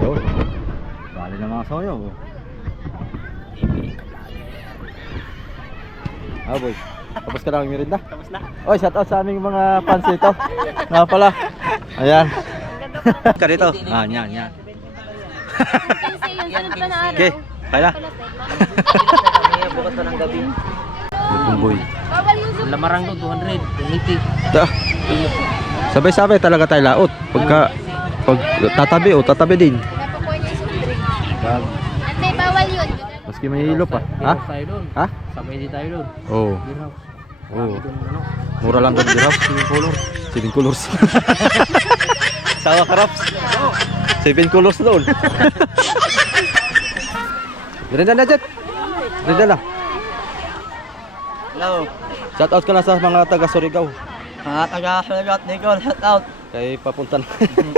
Yun. Bali na mga soyo. Ah boy, tapos ka na ang merinda? Tapos na. Oy, shout out sa aming mga fans ito. Nga pala. Ayan. Ka dito. Ah, yan. Kasi yung sunod pa na araw. Okay, kaya. Bukas pa ng gabi. Itong boy. Bawal yung super. Lamarang do 200, 280. Da. Sabay-sabay talaga tayo laot. Pag tatabi tatabi din. Napakuha niya yung super drink. Ate, bawal yun. Maski may hilo pa. Ha? Tayo doon. Ha? Sabay din tayo doon. Oo. Beer house. Oo. Doon ano? Mura lang doon di Raps, 7 color. 7 colors. Sawa ka Raps. 7 colors doon. Ganda na Jet. Ganda na. Hello. Shout out ka na sa mga taga Surigao. Mga taga-Sulat, Nicole, shout out. Kay papuntan.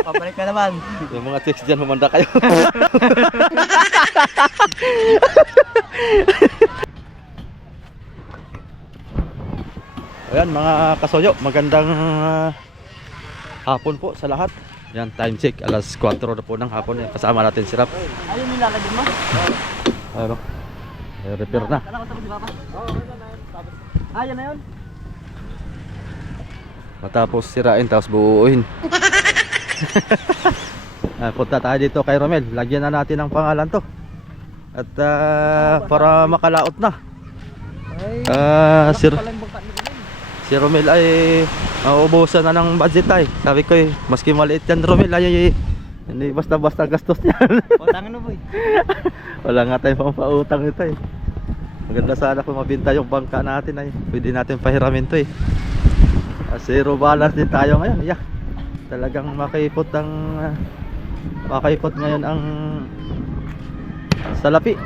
Pabalik ka naman. Yung mga chicks dyan, humanda kayo. Ayan mga kasoyo, magandang hapon po sa lahat. Yan, time check, alas 4 na po ng hapon. Yan, kasama natin si Rap. Ayun yung lalagyan mo? Ano? Repair na. Kala ko tapos di ba pa? Oo, yan na yun. Matapos sirain, tapos buuin. Punta tayo dito kay Romel. Lagyan na natin ang pangalan to. At para makalaot na. Si Romel ay mauubusan na ng budget ay. Sabi ko maski maliit yan Romel ay hindi basta-basta gastos yan. Utangan mo boy. Wala nga tayong pampautang ito eh. Maganda sana kung mabinta yung bangka natin ay. Pwede natin pahiramin to eh. Zero balance din tayo ngayon. Yeah. Talagang makaipot ngayon ang salapi.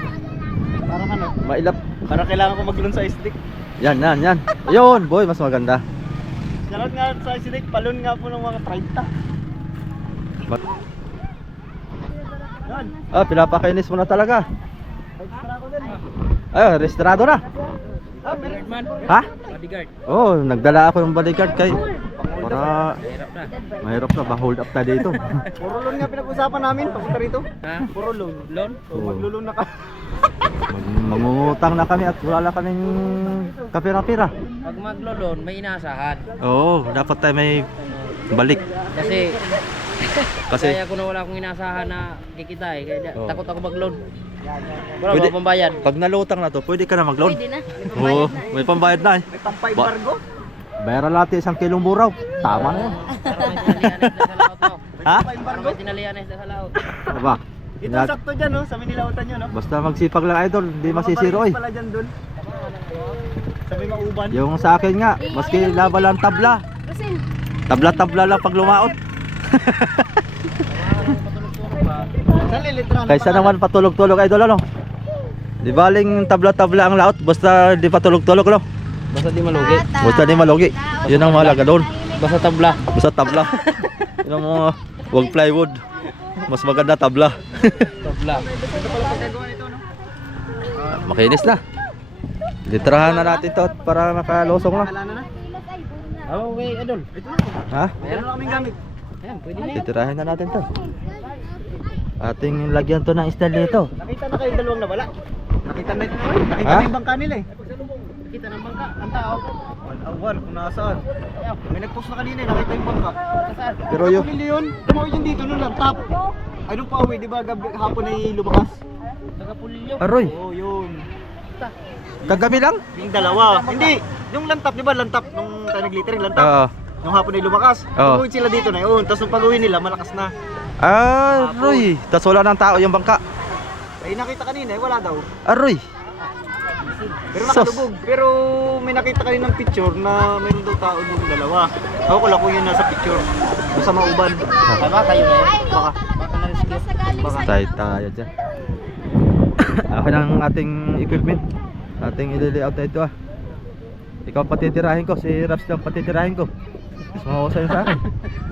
Parang ano? Mailap. Parang kailangan ko maglun sa stick. Yan. Ayun, boy, mas maganda. Salot nga sa stick, palun nga po ng mga 30. Yan. Pinapakainis mo na talaga. Extra ko din. Registrado na. Bodyguard man. Ha? Bodyguard. Oh, nagdala ako ng bodyguard kay para Mahirap na. mahirap na ma-hold up na dito. Puro loan nga pinag-usapan namin papunta rito. Ha? Puro loan. Loan? Oo. Maglulun na ka. Mangungutang na kami at wala na kaming kapira-pira. Pag maglo-loan, may inaasahan. Oo, dapat tayo may balik. Kasi kaya ko na wala akong inaasahan na kikita eh. Kaya Oo. takot ako mag-loan. Wala Pwede- ba pambayad? Pag nalutang na to, pwede ka na mag-loan. Pwede na. Oo, may pambayad na eh. May pang-5 Bayaran natin 1 kilong buraw. Tama na yan. Para may tinalian na sa laot mo. Ha? Para may tinalian na sa laot. Ano ba? Ito Yan. sakto dyan no, sa Minilautan nyo no. Basta magsipag lang idol, hindi masisiro eh. Pala dyan dun. Sa may mauban. Yung sa akin nga, maski laba lang tabla. Rosin. Tabla-tabla lang pag lumaot. Sa lilitra na Kaysa naman patulog-tulog idol ano. Di baling tabla-tabla ang laot, basta di patulog-tulog no. Basta di malugi. Basta di malugi. Yun ang mahalaga doon. Basta tabla. Basta tabla. Yun ang mga wag plywood. Mas maganda tabla. Tabla. Makinis na. Litrahan na natin to para makalosong na. Oh, okay, idol. Ito na. Ha? Meron na kaming gamit. Ayan, pwede na yan. Titirahin na natin to. Ating lagyan to ng style nito. Nakita na kayo dalawang nawala. Nakita na ito. Nakita Ha? na yung bangka nila eh. Nakita ng bangka. Ang tao. Wal, kung nasaan. May nag-post na kanina eh. Nakita yung bangka. Nasaan? Pero yun, Milyon. Tumawid yun dito nung laptop. Ay nung pauwi, di ba hapon ay lumakas? Taga-pulilyo. aroy, Oo, yun. kagabi lang? Yung dalawa. Hindi. Yung lantap, di ba lantap? Nung tayo nag-littering, lantap. Oo. Nung hapon ay lumakas. Oo. Tumuwid sila dito na yun. Tapos nung pag-uwi nila, malakas na. Aroy, tas wala ng tao yung bangka. Ay nakita kanina eh, wala daw. Aroy, Pero Sos. nakalubog. Pero may nakita kanina ng picture na mayroon daw tao doon dalawa. Ako ko lang kung yun nasa picture. Doon sa mauban. Baka kayo na yun. Baka. Baka na-rescue. Baka. tayo dyan. Ako ng ating equipment. Ating i-layout na ito ah. Ikaw patitirahin ko, si Raps lang patitirahin ko. Mas mahusay sa akin.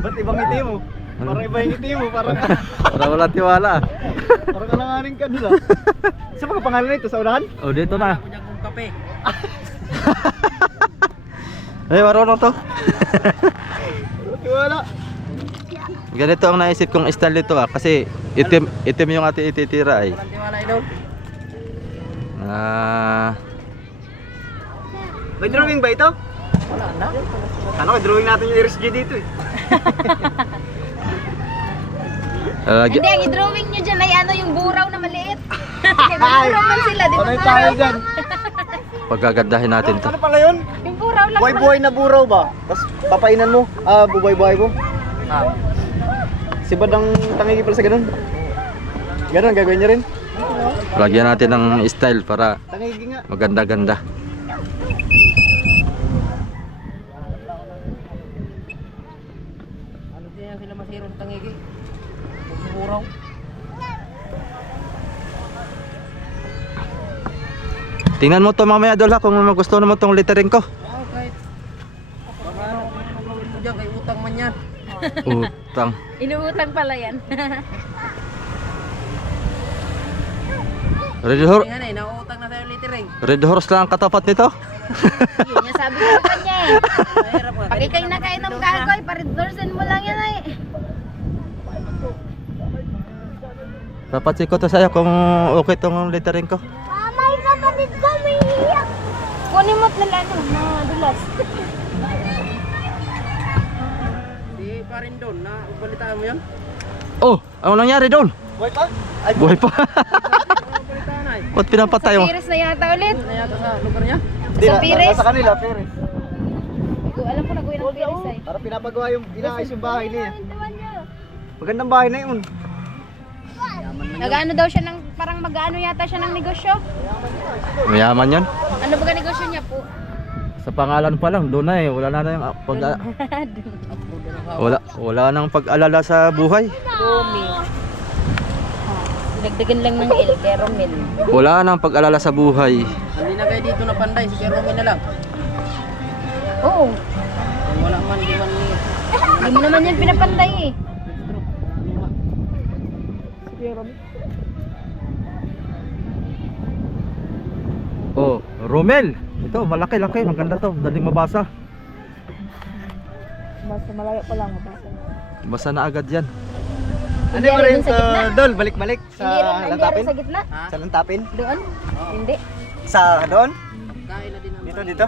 Ba't ibang ngiti mo? Ano? Parang iba yung ngiti mo. Parang Para wala tiwala ah. parang kalanganin ka nila. Sa mga pangalan nito sa unahan? Oh, dito na. Ako dyan kong kape. Ay, marunong to. Wala. Ganito ang naisip kong style nito ah. Kasi Itim yung ating ititira ay. Walang tiwala, idol. May drawing ba ito? Wala na. Ano, drawing natin yung RSG dito eh. Hindi, ang i-drawing nyo dyan ay ano yung buraw na maliit. May buraw man sila, di ba? Ano yung tayo dyan? Paggagandahin natin to. Ano pala yun? Yung buraw lang. Buhay-buhay na buraw ba? Tapos papainan mo. Buhay-buhay mo. Si Badang tangigi pala sa ganun. Ganun, gagawin niya rin. Lagyan natin ng style para Tangigi nga. maganda-ganda. Ano din sila masiro sa tangigi? Buraw. Tingnan mo to mamaya Dol ha, kung gusto mo tong lettering ko. Okay. Baka gawin mo dyan, kay utang man yan. Utang. Inuutang pala yan. Yan eh, nauutang na sa'yo littering. Red horse lang ang katapat nito. Yun yung sabi ko sa kanya eh. Mahirap nga. Pag ikay nakainom kagoy, paridorsen mo lang yan ay. Papatsik ko to sa'yo kung okay tong lettering ko. Mama, kapatid ko may iyak. Kunin mo't nila ano, madulas. Di pa rin doon, balitaan mo yan? Oh, ano nangyari doon? Buhay pa? Ay, Buhay pa. balitaan ay. Ba't pinapatay mo? Piris na yata ulit. Na yata sa lugar niya? Sa Pires? Sa kanila, Pires. Alam ko nag-uwi ng Piris ay. Para pinapagawa yung, inaayos yung bahay niya. Magandang bahay na yun. Nag-ano daw siya ng, parang mag-ano yata siya ng negosyo. Mayaman yan. Ano ba negosyo niya po? Sa pangalan pa lang, doon na eh. Wala na yung wala nang pag-alala sa buhay. Romy. Dinagdagan lang ng L, kaya Romel. Wala nang pag-alala sa buhay. Hindi na kayo dito na panday, si Jerome na lang. Oo. Kung wala man, di man ni... Hindi mo naman yan pinapantay eh. Oh, Romel. Ito, malaki-laki. Maganda to. Daling mabasa. Basta malayo pa lang mabasa. Basa na agad yan. Ano Hindi ba rin rin sa gitna? Dol, balik-balik sa Hindi rin lantapin? sa gitna. Sa lantapin? Doon? Hindi. Sa doon? Kain na din ang Dito, dito?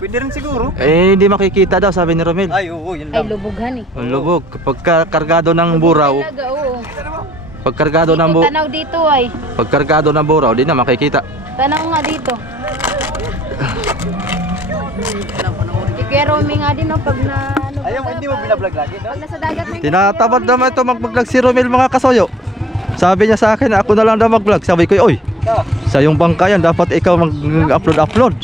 Pwede rin siguro. Eh, hindi makikita daw, sabi ni Romel. Ay, oo, yun Ay, lang. lubughan eh. Ang lubog. Kapag kargado ng buraw, Talaga, oo. pag kargado ng Dito, tanaw dito ay. pag kargado ng buraw, di na makikita. Tanaw nga dito. Kaya Romy nga din, no, pag na... Ano, Ayaw, hindi mo binablog lagi, no? Pag nasa dagat na Tinatamad naman ito mag-vlog si Romel mga kasoyo. Sabi niya sa akin, ako na lang daw mag-vlog. Sabi ko, oy, Ito. sa yung bangka yan, dapat ikaw mag-upload.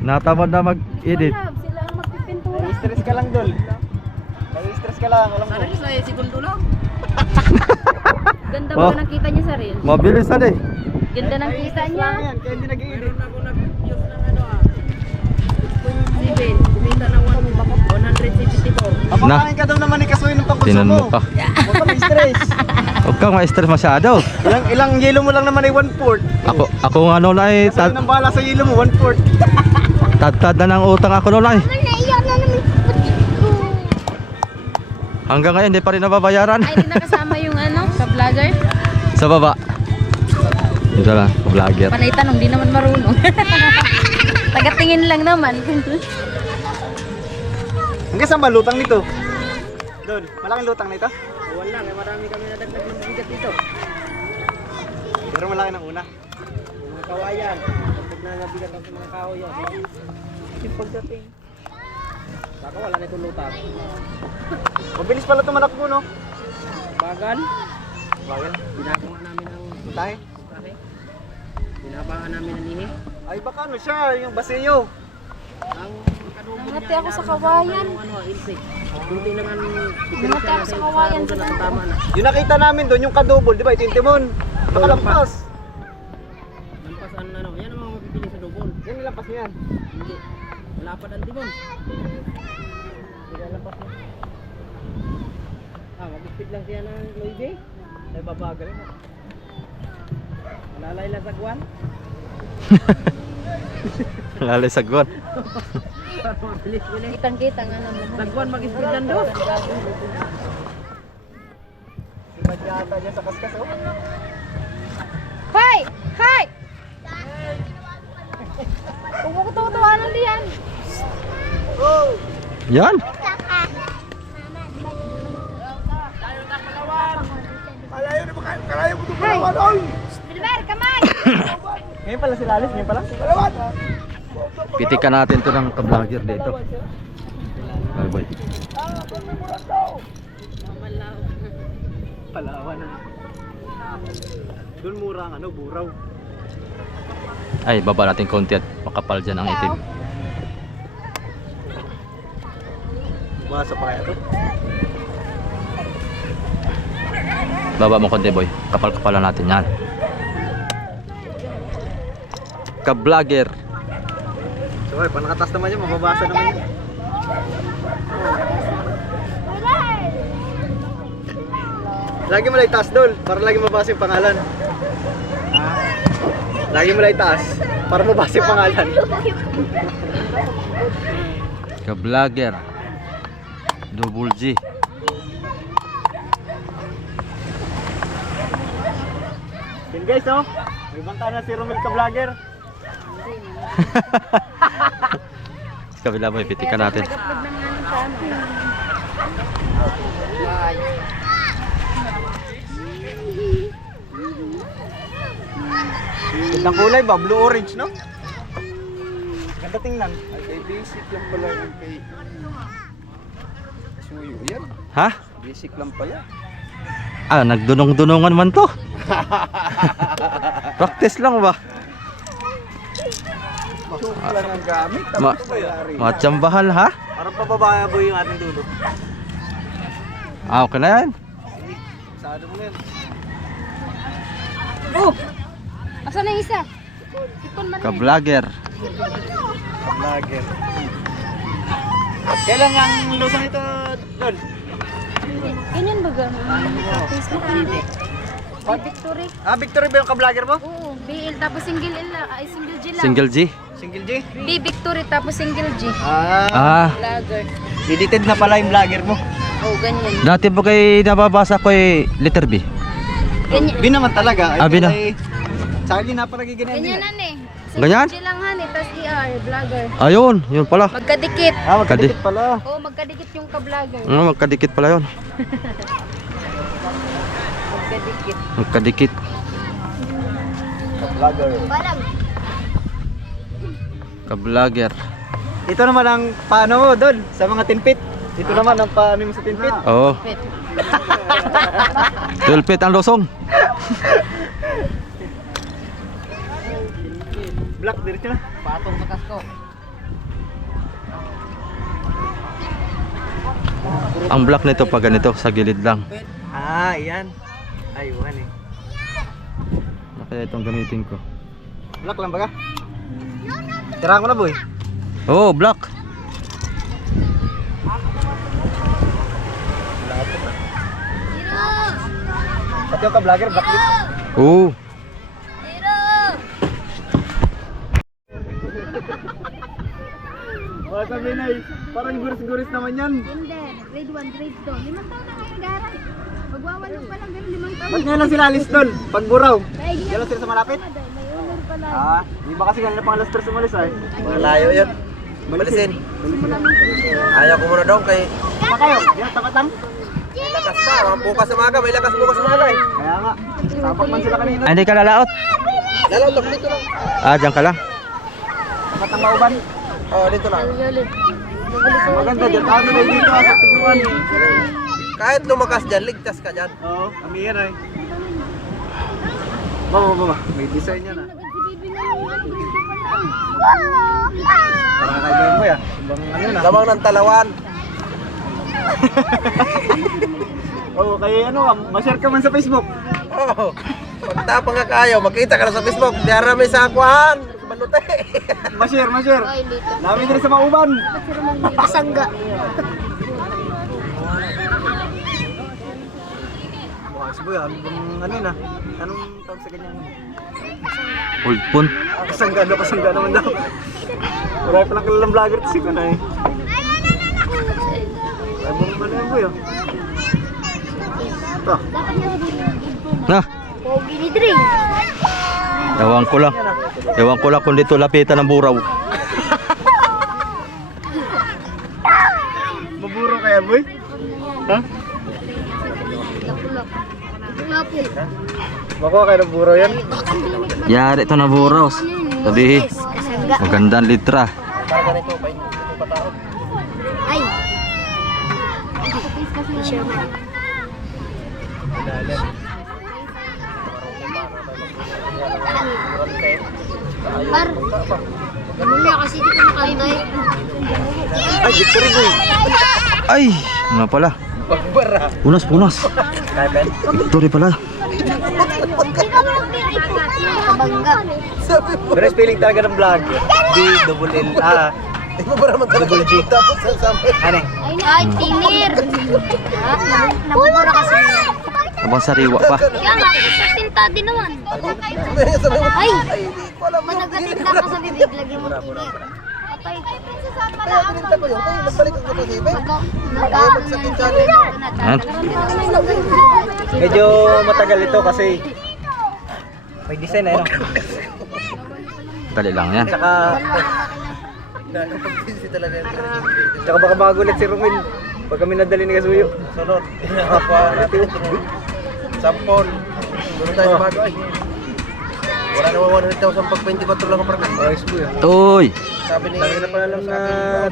Natamad na mag-edit. Sila ang magpipintura. Nai-stress ka lang, Dol. Nai-stress ka lang, alam mo. Sana sa segundo lang. Ganda Oh. ba nakita niya sa reel? Mabilis na eh. Ganda ng kita niya. Lang yan, kaya hindi nag-i-edit. Meron ako nag-views ng ano 6.7. Kumita ng 174. Kapakain ka daw naman ni Kasoy ng pangkonsumo. Tinan mo pa. Huwag ka ma-stress. Huwag kang ma-stress masyado. Ilang yelo mo lang naman ay 1/4. Ako nga noon ay Kasoy nang bahala sa yelo mo, 1/4. tad na ng utang ako noon ay. Naiyak na naman ko. Hanggang ngayon, hindi pa rin nababayaran. Ay, hindi nakasama yung ano, sa vlogger. Sa baba. Ito lang, vlogger. Panay tanong, di naman marunong. Tagatingin lang naman. Hanggang saan ba lutang nito? Dol, malaking lutang nito? Buwan lang, marami kami nadagdag ng bigat dito. Pero malaki ng una. Mga kawayan. Pag nabigat ang mga kahoy yan. Yung pagdating. Baka wala na itong lutang. Mabilis pala tumanakbo, no? Bagal. Bakit? Ginagawa namin ang Tayo. putahe. Binabangan namin ang ihi. Ay baka ano siya, yung baseyo. Ang kadubo Nangati ako sa kawayan. Ano, insect. Kunti lang ang Nangati ako sa kawayan sa na tama na. Yung nakita namin doon, yung kadubol, di ba? Ito yung timon. Nakalampas. Lampas ang ano, yan ang mga mapipili sa dubol. Yan nilampas niyan. Hindi. Malapad ang timon. Hindi lampas na. Mag-speed lang siya ng Loibe. Ay babagal na. Malalay lang sa guwan. Lalay sa guwan. Kitang-kita nga naman. Nagwan mag-speed lang do. Iba yata dyan sa kaskas, oh. Hoy! Hoy! Huwag mo ko tawa-tawanan diyan. Yan. Hoy! Bilber, kamay! Ngayon pala sila alis, ngayon pala. Pitikan natin to ng ka-vlogger dito. Bye bye. Palawan na. Doon mura ang ano, buraw. Ay, baba natin konti at makapal dyan ang itim. Masa pa kaya to? Baba mo konti, boy. Kapal-kapalan natin yan. Ka-vlogger. So, pag nakatas naman yun, mababasa naman yun. Lagi mo lang itaas, Dol, para lagi mabasa yung pangalan. Lagi mo lang itaas, para mabasa yung pangalan. Ka-vlogger. Double G. Yun guys, oh. May bangka na si Romel ka-vlogger. Sa kabila, boy. Pitikan natin. Nag-upload na nga sa ano. Gandang kulay ba? Blue-orange, no? Ganda tingnan. Ay, basic lang pala yung kay Suyo. Yan. Ha? Basic lang pala. Ah, nagdunong-dunongan man to. Practice lang ba? Choke lang ang gamit. Ma Tapos bayari. Matsyambahal, ha? Parang pababa boy yung ating dulo. Ah, okay na yan. Sado mo yan. Oh! Asa na yung isa? Sipon man. Ka-vlogger. Vlogger. Kailan ang lusang ito, Dol? Ganyan ba ga? Facebook hindi. Victory. Ah, Victory ba yung ka-vlogger mo? Oo, BL tapos single L lang. Ay, single G lang. Single G. Single G? B Victory tapos single G. Ah, Ah, Vlogger. edited na pala yung vlogger mo. Oh, ganyan. dati po kay nababasa ko letter B. Ganyan. B naman talaga. Ah, B na. Sa akin na palagi ganyan. Ganyan na eh. Ganyan? Single G lang han eh, tapos ER, vlogger. Ayun, yun pala. Magkadikit. Ah, magkadikit pala. Oo, magkadikit yung ka-vlogger. Magkadikit pala yun. Magkadikit. Magkadikit. Vlogger. Balag. Ka-vlogger. Ito naman ang paano mo, Dol, sa mga tinpit. Ito naman ang paano mo sa tinpit. Oo. 12 feet ang losong. Black, diretso na. Patong sa kasko. Ang black nito pag ganito sa gilid lang. Ah, iyan. Ayun eh. Kaya itong gamitin ko. Black lang baga? Tirahan ko na, boy. Oo, black. Pati yung ka-vlogger, black din. Oo. Baka sabihin ay, parang guris-guris naman yan. Hindi, grade 1, grade 2. 5 taon na kayo nag-aaral. Magwawalo pa lang, pero 5 taon. Ba't ngayon lang sila alis, Dol? Pag buraw. Ay, Yan lang sila sa malapit? may honor pala. Ah, di ba kasi kanina pang alas 3 umalis ay? Malayo yan. Balisin. Ayaw ko muna daw kay Pa kayo? Yan, tapat lang. may lakas ka. Bukas sa umaga. May lakas bukas sa umaga eh. Kaya nga, tapat man sila kanina. Ah, hindi ka lalaot? Lalaw, dito lang. Ah, dyan ka lang. Tapat ang mauban. Oo, dito lang. Maganda dyan. Kami na dito sa tignuan. Kahit lumakas dyan, ligtas ka dyan. Oo, kami yan ay. Baba. May design yan ah. Parang kaibigan mo ya. Ibang ano na. Lamang ng talawan. Oo, kaya ano, ma-share ka man sa Facebook. Oo. Pagtapang nga kayo, makita ka na sa Facebook. Diarami sa akuan. Manute. Ma-share. Ay, dito. Namin rin sa mauban. Pasangga. Wow, siboy, ano bang ano na? Anong tawag sa ganyan? Old phone. Kasangga naman daw. Marami palang kilalang vlogger si ko na eh. Ay, ano yan boy oh. Ito. Na, Pogi ni Dre. ewan ko lang. Ewan ko lang kung dito lapitan ng buraw. Maburo kaya boy? Ha? Lapo. Makuha kayo ng buro yan? Yari ito na buraw. Sabi, Kasangga. magandang litra. Ay. Sherman. Par. Mamaya kasi di ko nakain ay. Ay, victory boy! Ay, nga pala. Pagbara! Punas, punas. Kaya Ben? Sorry pala. Kabangga. Pero spelling talaga ng vlog. D, double L, A. Double G. Tapos sasabi. Ano? Ay, tinir. Nabubura kasi. Abang sariwa pa. Kaya nga, sa tinta din naman. Ay, managatinda ka sa bibig, lagyan mo tinir. Patay. Yan. Medyo matagal ito kasi may design eh, no? Dali lang yan. Tsaka baka magulit si Romel pag kami nadali ni Kasuyo. Sunod. Sampol. Doon tayo sa bago ay. Wala naman 100,000 pag 24 lang ang parang. Ayos po yan. Uy, Sabi ni na pala lang na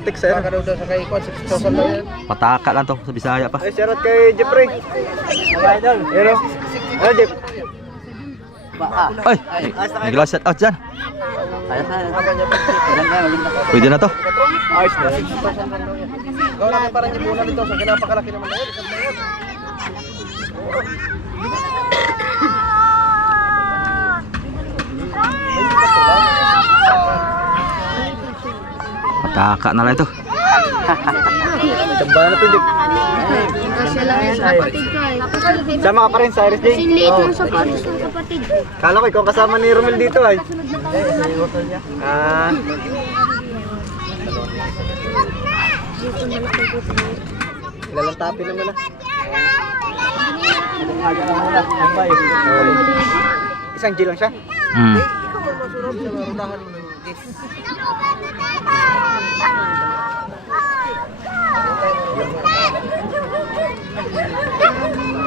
text eh. Baka daw sa kay Ikon, 6,000 lang yan. pataka lang to sa Bisaya pa. Ay, shoutout kay Jeffrey. Mga idol. Pero, ano Jeff? Ay, may glass shot out dyan. Pwede na to. Ayos na. Ikaw lang parang yung muna nito sa kinapakalaki naman na yun. Isang na yun. Pataka na lang ito. Tsamba na to, Jeff. Kasi lang yung sa kapatid ko eh. Sama ka pa rin sa Iris Day. Kasi late lang sa paris ng kapatid. Kala ko ikaw kasama ni Romel dito ay. Ah. Lalang tapi naman ah. Isang G lang siya. Hmm.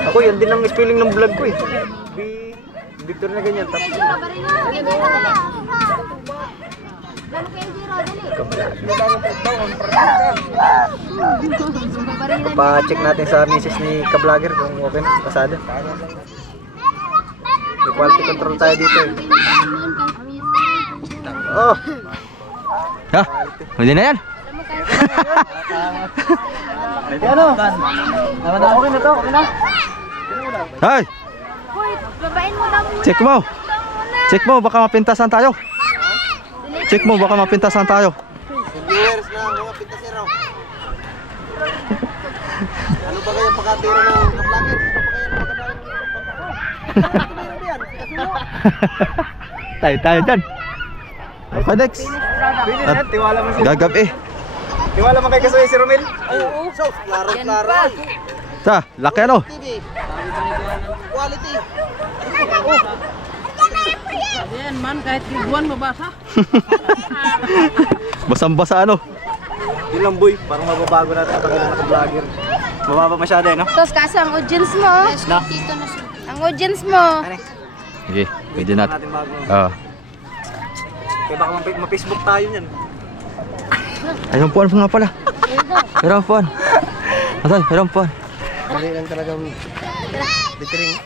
Ako yan din ang spelling ng vlog ko eh. Victor na ganyan. Tapos pa-check natin sa misis ni ka-vlogger kung okay na, pasada. May quality control tayo dito eh. Oh! Ha? Pwede na yan. Pwede ano? Okay na to, okay na. Hay, Hoy, babain mo daw muna. check mo. Check mo, baka mapintasan tayo. Check mo, baka mapintasan tayo. Viewers na, mga pintasero. Ano ba kayang pakatira ng ka-vlogger? Ano ba kayang pakatira? Tayo dyan. Okay, next. Pwede na, tiwala mo si Gagabi. Tiwala mo kay Kasuyo si Romel? Ay, oo. Klaro. Sa, laki ano? Quality. Ayan man, kahit buwan mabasa. Basang-basa ano? Yun lang boy, parang mababago natin ang pagkailan ng vlogger. Mababa masyado eh, no? Tapos kasi ang audience mo. Na? Ang audience mo. Ano eh? Sige, pwede natin. Natin bago. Ah. Kaya baka ma-Facebook tayo niyan. Ayun puan nga pala. Pero puan. Atay, pero puan. Mali lang talagang bitring.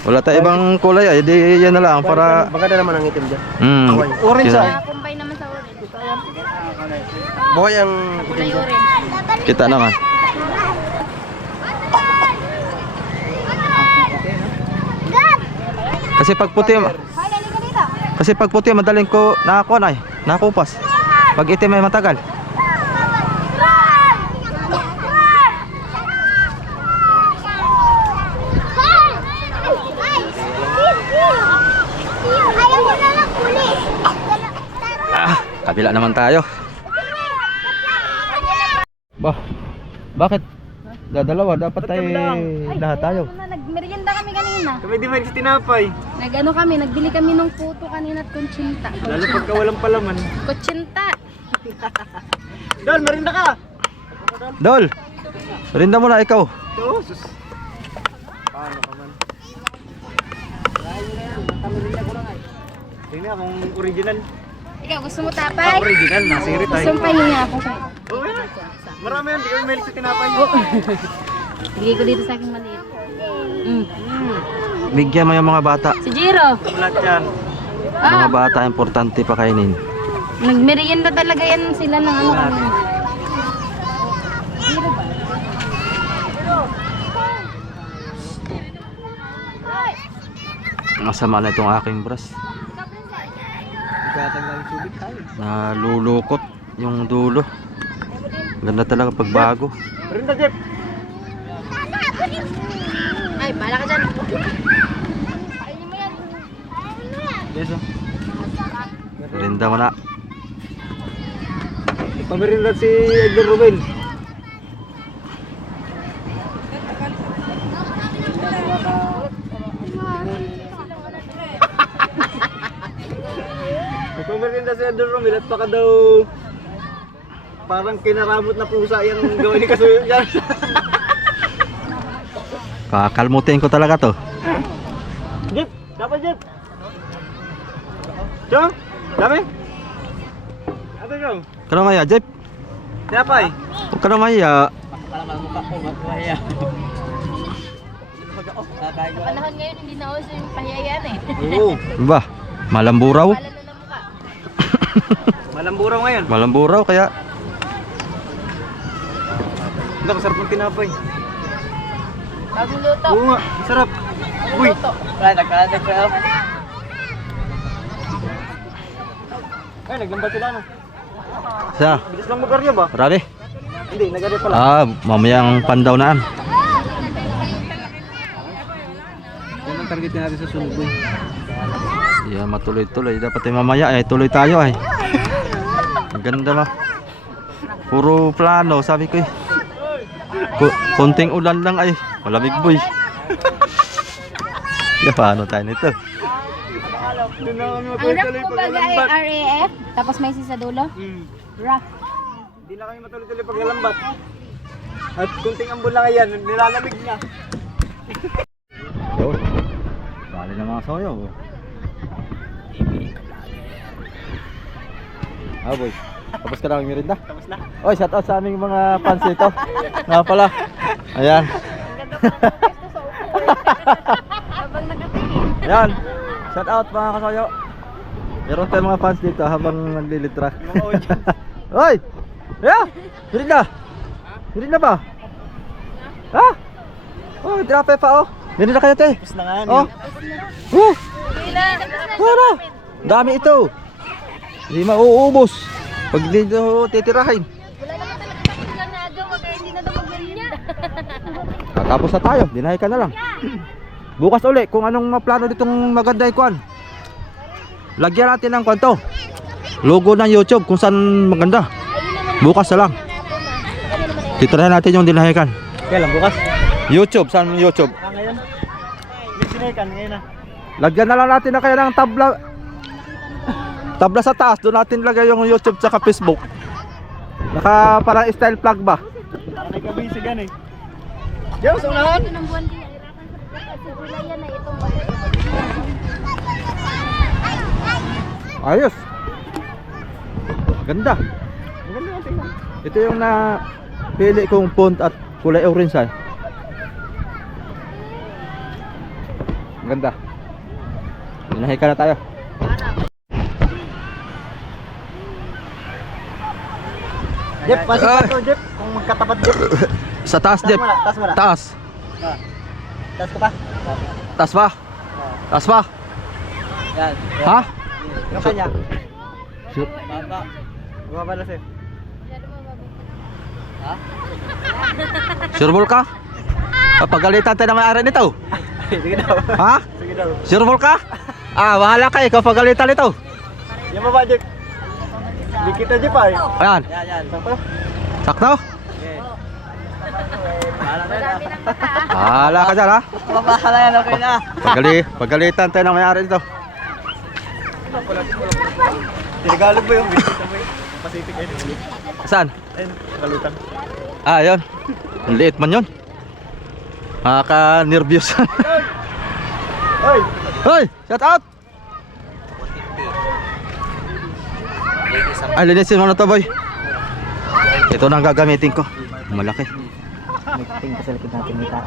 Wala tayo ibang kulay ay di yan na lang para Maganda naman ang itim dyan. orange Combine naman sa orange. Buhay ang itim dyan. Kita naman. Kasi pag puti madaling ko nakakuha na nakakupas. Pag itim ay matagal. Kabila naman tayo. Bah, bakit? Dadalawa, dapat Ba't tayo kami lang? lahat tayo. Nagmerienda kami kanina. Kami di man sa tinapay. Nagano kami, nagbili kami ng puto kanina at kuntsinta. Lalo pagka walang palaman. Kuntsinta. Dol, marinda ka! Dol, rinda mo na ikaw. Oo, sus. Paano ka man? Tingnan akong original. Ikaw, gusto mo tapay? Original, nasirit tayo. Gusto mo pahinga ako sa'yo. Oo, yan. Marami yan, di kami mahilig sa tinapay. Bigay ko dito sa aking maliit. Bigyan mo yung mga bata. Si Jiro. Lahat yan. Mga bata, importante pa kainin. Nagmerienda talaga yan sila ng ano kanina. Masama na itong aking brush. Nalulukot yung dulo. Ganda talaga pagbago. Marinda, Jeff! Ay, bala ka dyan. Kainin mo yan. Yes, oh. Rinda mo na. Pamirinda si Edgar Ruben. Pamirinda si Edgar Ruben at baka daw parang kinaramot na pusa yung gawin ni Kasuyo yan. Kakalmutin ko talaga to. Jeep! Dapat Jeep! Chong! Dami! Ate Chong! Kano maya, Jeff? Tinapay! Huwag ka na maya. Panahon ngayon, hindi na uso yung pahiyayan eh. Oo! Ba? Malamburaw? Pala na ng mukha. Malamburaw ngayon. Malamburaw kaya. Hindi, masarap ng tinapay. Bagong luto. Oo nga, sarap. Uy! Wala, nagkalag ko. Ay, naglambat sila na. Siya, Bilis lang mag-arya ba? marami. Hindi, nag-arya pala. Mamayang pandaw naan. Yan ang targetin natin sa sunod boy. Yeah, matuloy-tuloy. Dapat ay mamaya ay tuloy tayo ay. Ang ganda ma. Puro plano, sabi ko eh. Konting ulan lang ay. Malamig boy. Ya, paano tayo nito? Doon na kami Ang rough matuloy-tuloy ko pag baga ay nalambat. RAF, tapos may isa sa dulo. Rough. Hindi na kami matuloy-tuloy pag nalambat. At kunting ambon lang yan, nilalamig na. Yun. Dali na mga soyo. Ah boy. Tapos ka na merinda? Tapos na. Oy, shout out sa aming mga fans nito. Nga pala. Ayan. Habang nakatingin. Ayan. Shout out mga kasoyo. Meron tayong mga fans dito habang naglilitra. Mga audience. Oy! Yeah! Merinda! Merinda ba? Ha? Oh, tirape pa oh. Merinda kayo te. Tapos na nga. Oh. Ano? Dami ito. Hindi mauubos. Pag dito titirahin. Wala naman talaga tapos lang na agaw, kaya hindi na daw magmerienda. Tapos na tayo. Dinahay ka na lang. Bukas uli kung anong maplano ditong maganda ikuan. Lagyan natin ng kwanto. Logo ng YouTube kung saan maganda. Bukas na lang. Titirahin natin yung dinahikan. Kailan bukas? YouTube, saan YouTube? Ah, ngayon? May sinekan ngayon na. Lagyan na lang natin na kaya ng tabla. Tabla sa taas, doon natin lagay yung YouTube tsaka Facebook. Naka parang style plug ba? Para nagkabisi gan eh. Diyo, sa unahan! Ito ng buwan din. Sa July yan na itong Ayos. Ganda. Maganda yung tingnan. Ito yung na pili kong font at kulay orange ay. Ganda. Dinahikan na tayo. Jeff, pasok pa to, Jeff. Kung magkatapat, Jeff. Sa taas, Jeff. Taas mo na. Taas. Ah. Taas ko pa. Taas pa. Taas pa. Yan. Ha? Yung kanya. Sure. Baba. Baba na sa'yo. Ha? Sure ball ka? Pagalitan tayo ng may-ari nito. Sige daw. Ha? Sige daw. Sure ball ka? Ah, bahala ka ikaw pagalitan nito. Yung baba, Jeff. Hindi kita, Jeff ay. Ayan. Yan, yan. Sakto? Sakto? Okay. Marami ng baka ah. Hala ka dyan ha. Mapakala yan, okay na. Pagalitan tayo ng may-ari dito. Tinagalog ba yung bisita mo yung Pacific Island? Saan? Ayun, kalutan. Ah, yun. Ang liit man yun. Nakaka-nervyos. Hoy! Hoy! Shout out! Ay, linisin mo na to, boy. Ito na ang gagamitin ko. Malaki. May tingin ka sa likod natin nita.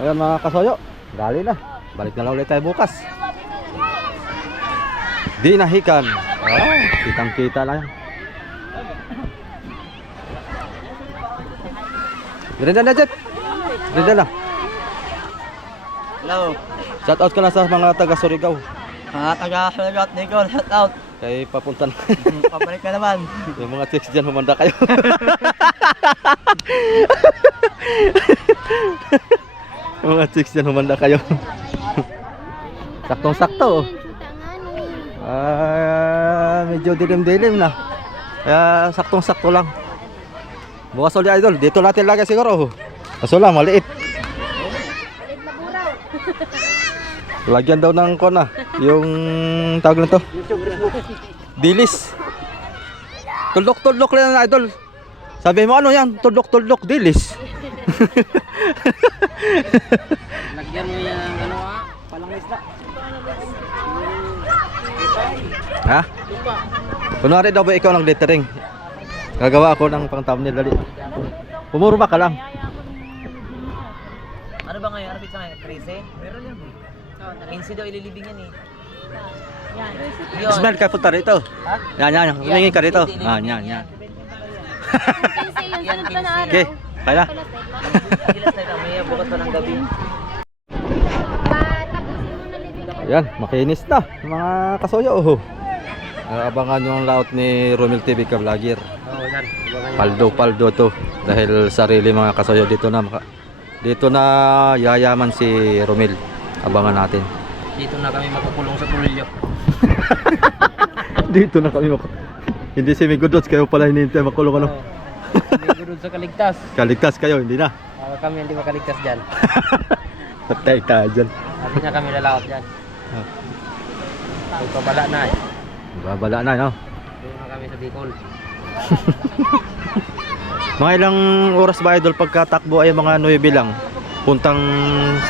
Ayan mga kasoyo. Dali na. Balik na lang ulit tayo bukas. Dinahikan. Oh, kitang-kita na yan. Ganda na, Jeff. Ganda na. Hello. Shout out ka na sa mga taga Surigao. Mga taga-Suligot, Nicole, shout out. Kay papunta na. Pabalik ka naman. Yung mga chicks dyan, humanda kayo. Yung mga chicks dyan, humanda kayo. Saktong-sakto. Medyo dilim-dilim na. Kaya saktong-sakto lang. Bukas ulit idol, dito natin lagay siguro. Kaso lang, maliit. Lagyan daw ng kona. Yung tawag nito. Dilis. Tuldok-tuldok lang na idol. Sabi mo ano yan? Tuldok-tuldok dilis. Lagyan mo yan ng ano palang isda. Ha? Kunwari daw ba ikaw ng lettering? Gagawa ako ng pang thumbnail dali. Pumurma ka lang. Ano ba ngayon? Ano pizza ngayon? 13? Meron yan. 15 daw ililibing yan eh. Yan. Smell ka punta rito. Ha? Yan. Humingin ka rito. Ah, yan. Yan, sunod pa na araw. Okay, kaya na. Gilas tayo may bukas pa ng gabi. Patapusin mo na libing. Yan, makinis na mga kasoyo. Abangan yung layout ni Romel TV ka vlogger. Oo, yan. Paldo to dahil sarili mga kasoyo dito na yayaman si Romel. Abangan natin. Dito na kami makukulong sa tulyo. Dito na kami hindi si Migodots kayo pala hinihintay makulong ano. Hindi doon sa kaligtas. Kaligtas kayo, hindi na. Kami hindi makaligtas dyan. Patay tayo dyan. Sabi niya kami lalakot dyan. Pagpabala na eh. Babala na, no? Doon na kami sa Bicol. Mga ilang oras ba idol pagkatakbo ay mga 9 lang. Puntang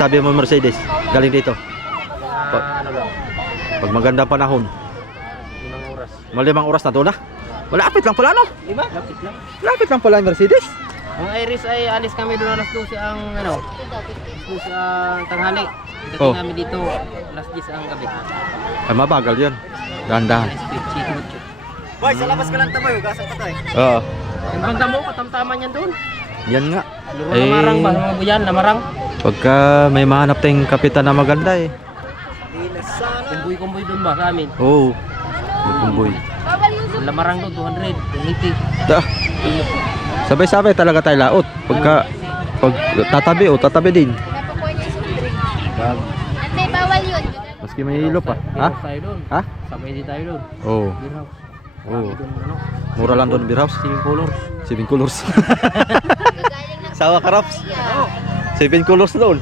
sabi mo Mercedes, galing dito. Ano lang, Pag magandang panahon. 5 oras. Malimang oras na doon na. Malapit lang pala no? 5? Lapit lang. Malapit lang pala yung Mercedes. Ang Iris ay alis kami doon alas 12 ang ano, 12 ang tanghali. Dating Oh. kami dito alas 10 ang gabi. Ay mabagal yun. Dahan-dahan. Boy, sa labas ka lang tamoy, hugasan ka tayo. Oo. Ang banda mo, katamtaman yan doon. Yan nga. Luro lamarang ba? Mga buyan, lamarang. Pagka may mahanap tayong kapitan na maganda eh. Kumboy-kumboy doon ba sa amin? Oo. May kumboy. Bawal yung Ang lamarang doon, 200, 280. Sabay-sabay talaga tayo laot. Pag tatabi din. napakuha niya yung sumbreng. Ante, bawal yun. Maski may hilo pa. Ha? Beer house tayo doon. Ha? Sabay din tayo doon. Oo. Beer house. Oo. Doon, ano, Mura lang doon beer house. 7 colors. 7 colors. Gagaling ng Sawa ka Raps. 7 colors doon.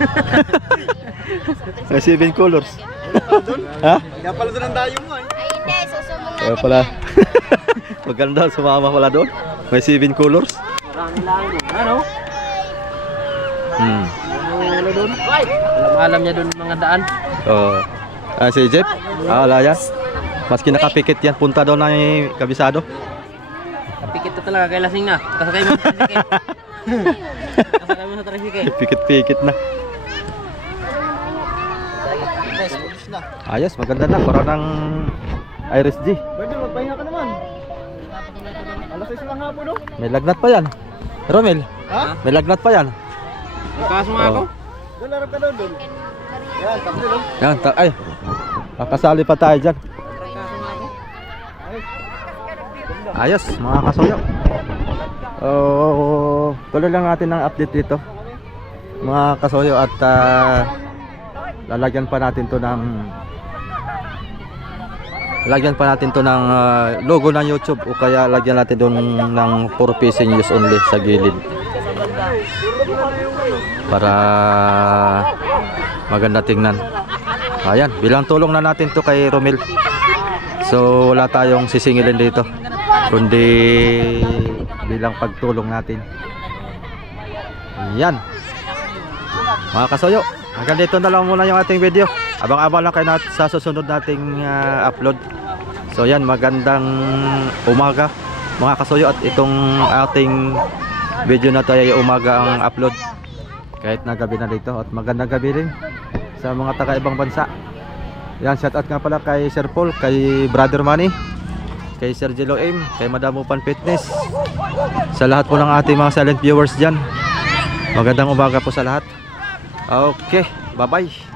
May 7 colors. Ha? Kaya pala doon ang dayo mo eh. Ay, hindi. Susumong Kaya natin pala. yan. Maganda, sumama pala doon. May 7 colors. Marami lang doon. Ano? Ano doon? Alam niya doon mga daan. Oh. Si Jeff. Wala yan. Maski nakapikit yan. Punta daw na yung kabisado. Kapikit na talaga kay lasing na. Kasakay mo sa tricycle. Kasakay mo sa tricycle. Pikit-pikit na. Ayos, maganda na. Parang ng Iris G. Pwede, magpahinga ka naman. Alas 6 lang hapon no? May lagnat pa yan. Romel, Ha? may lagnat pa yan. Kaso nga ako. Doon, larap ka doon. Yan, tapos doon. Yan, ay. Kakasali pa tayo dyan. Ayos, mga kasoyo. Tuloy lang natin ng update dito. Mga kasoyo at lalagyan pa natin to ng lagyan pa natin to ng logo ng YouTube o kaya lagyan natin doon ng for fishing use only sa gilid para maganda tingnan. Ayan, bilang tulong na natin to kay Romel. So wala tayong sisingilin dito kundi bilang pagtulong natin. Ayan mga kasoyo, hanggang dito na lang muna yung ating video. Abang-abang lang kayo sa susunod nating upload. So yan, magandang umaga mga kasoyo, at itong ating video na to ay umaga ang upload kahit na gabi na dito, at magandang gabi rin sa mga taga ibang bansa. Yan, shout out nga pala kay Sir Paul, kay Brother Manny, kay Sir Jello M, kay Madam Upan Fitness, sa lahat po ng ating mga silent viewers dyan. Magandang umaga po sa lahat. Okay, bye bye.